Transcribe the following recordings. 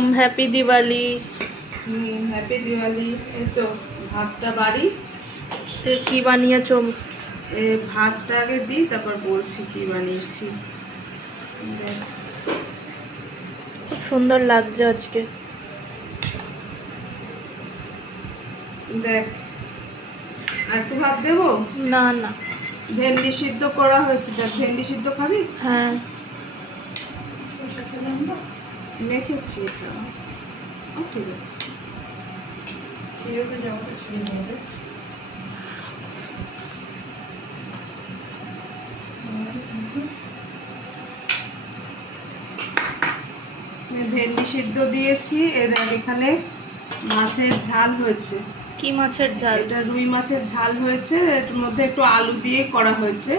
Welcome, happy Diwali. Happy Diwali. এই তো ভাতটা বাড়ি। কি বানিয়েছো? ভাতটা আগে দিই, তারপর বলছি কি বানিয়েছি। দেখ, খুব সুন্দর লাগছে আজকে। দেখ আর একটু ভাত দেবো। না না। ভেন্ডি সিদ্ধ করা হয়েছে, দেখ ভেন্ডি সিদ্ধ খাবি? হ্যাঁ। মেখেছি এটা। ঠিক আছে, ছিঁড়ে যাওয়াটা ছিঁড়ে যাবে। ভেন্ডি সিদ্ধ দিয়েছি। এখানে মাছের ঝাল হয়েছে। কি মাছের ঝাল? এটা রুই মাছের ঝাল হয়েছে, এর মধ্যে একটু আলু দিয়ে করা হয়েছে।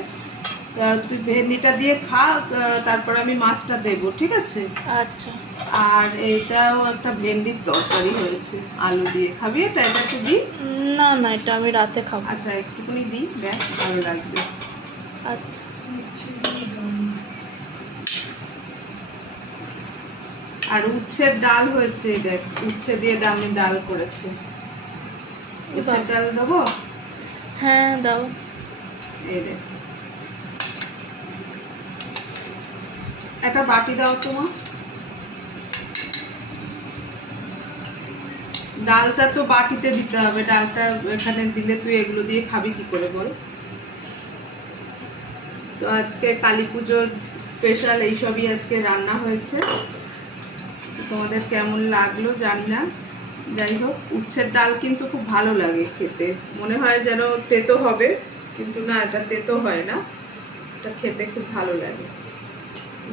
তুই ভেন্ডিটা দিয়ে খা, তারপর আমি মাছটা দেবো, ঠিক আছে? আচ্ছা। আর এটাও একটা ভেন্ডির তরকারি হয়েছে আলু দিয়ে। খাবি এটা? এটা একটু দিই? না না, এটা আমি রাতে খাবো। আচ্ছা, একটুখানি দিই, দেখ ভালো লাগবে। আচ্ছা। আর উচ্ছের ডাল হয়েছে, দেখ উচ্ছে দিয়ে আমি ডাল করেছি। উচ্ছের ডাল দেবো? হ্যাঁ দাও। এই দেখ, একটা বাটি দাও তোমার। ডালটা তো বাটিতে দিতে হবে, ডালটা এখানে দিলে তুই এগুলো দিয়ে খাবি কি করে বল? তো আজকে কালী পুজোর স্পেশাল এইসবই আজকে রান্না হয়েছে। তোমাদের কেমন লাগলো জানি না। যাই হোক, উচ্ছের ডাল কিন্তু খুব ভালো লাগে খেতে। মনে হয় যেন তেতো হবে, কিন্তু না, এটা তেতো হয় না। এটা খেতে খুব ভালো লাগে।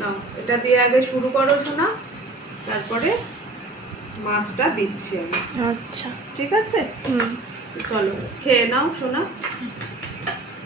নাও, এটা দিয়ে আগে শুরু করো শোনা, তারপরে মাছটা দিচ্ছি আমি। আচ্ছা ঠিক আছে? হুম। চলো খেয়ে নাও শোনা।